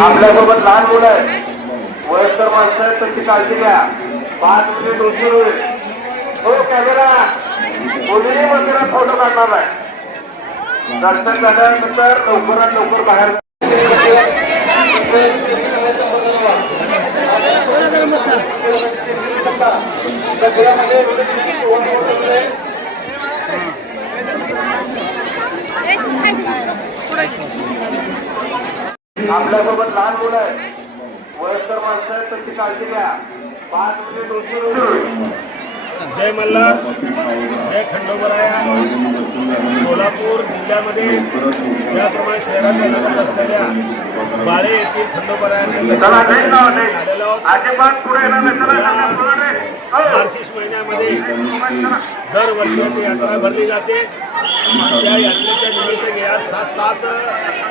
आपल्यासोबत लहान मुलं आहेत. वयस्कर माणसं आहेत त्याची काळजी घ्या. पाच मिनिट उशीर होईल. हो कॅमेरा. कोणीही मंदिरात फोटो काढणार नाही दर्शन झाल्यानंतर लवकरात लवकर बाहेर आपल्यासोबत लहान मुलं आहेत. वयस्कर माणसं आहेत त्याची काळजी घ्या. पाच मिनिट उशीर जय मल्हार. जय खंडोबराया. सोलापूर जिल्ह्यामध्ये त्याप्रमाणे शहरात लगत असलेल्या बाळे येथील पुढे नाही. हो. महिन्यामध्ये दरवर्षी ती यात्रा भरली जाते. त्या यात्रेच्या निमित्त गेल्या सात सात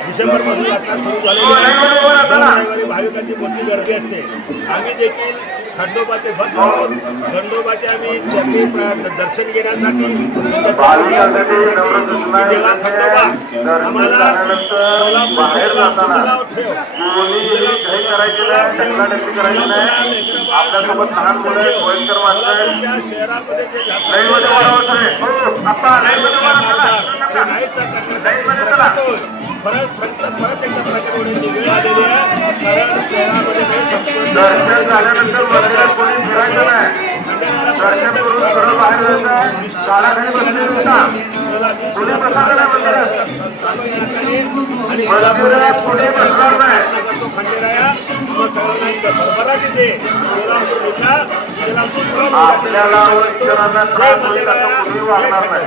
डिसेंबरपासून यात्रा सुरू झालेली आहे. दर रविवारी भाविकांची मोठी गर्दी असते. आम्ही देखील खंडोबाचे भक्त आहोत. खंडोबाचे आम्ही चरणी दर्शन घेण्यासाठी देवा खंडोबा. आम्हाला सोलापूर ठेव. करायची नाही ढकलाढकली करायची नाही आपल्यासोबत लहान मुलं आहेत वयस्कर माणसं आहेत. सोलापूरच्या शहरामध्ये जे आहे. हो, आप्पा, लाईनमध्ये वाढवा चला. परत परत परत एकदा प्रकट होण्याची वेळ आलेली आहे. कारण शहरामध्ये काही संपूर्ण दर्शन झाल्यानंतर कोणी फिरायचं नाही. दर्शन करून सरळ होता बसणार नाही मंदिरात बसणार नाही आपल्याला त्रास होईल असं कोणी वागणार नाही.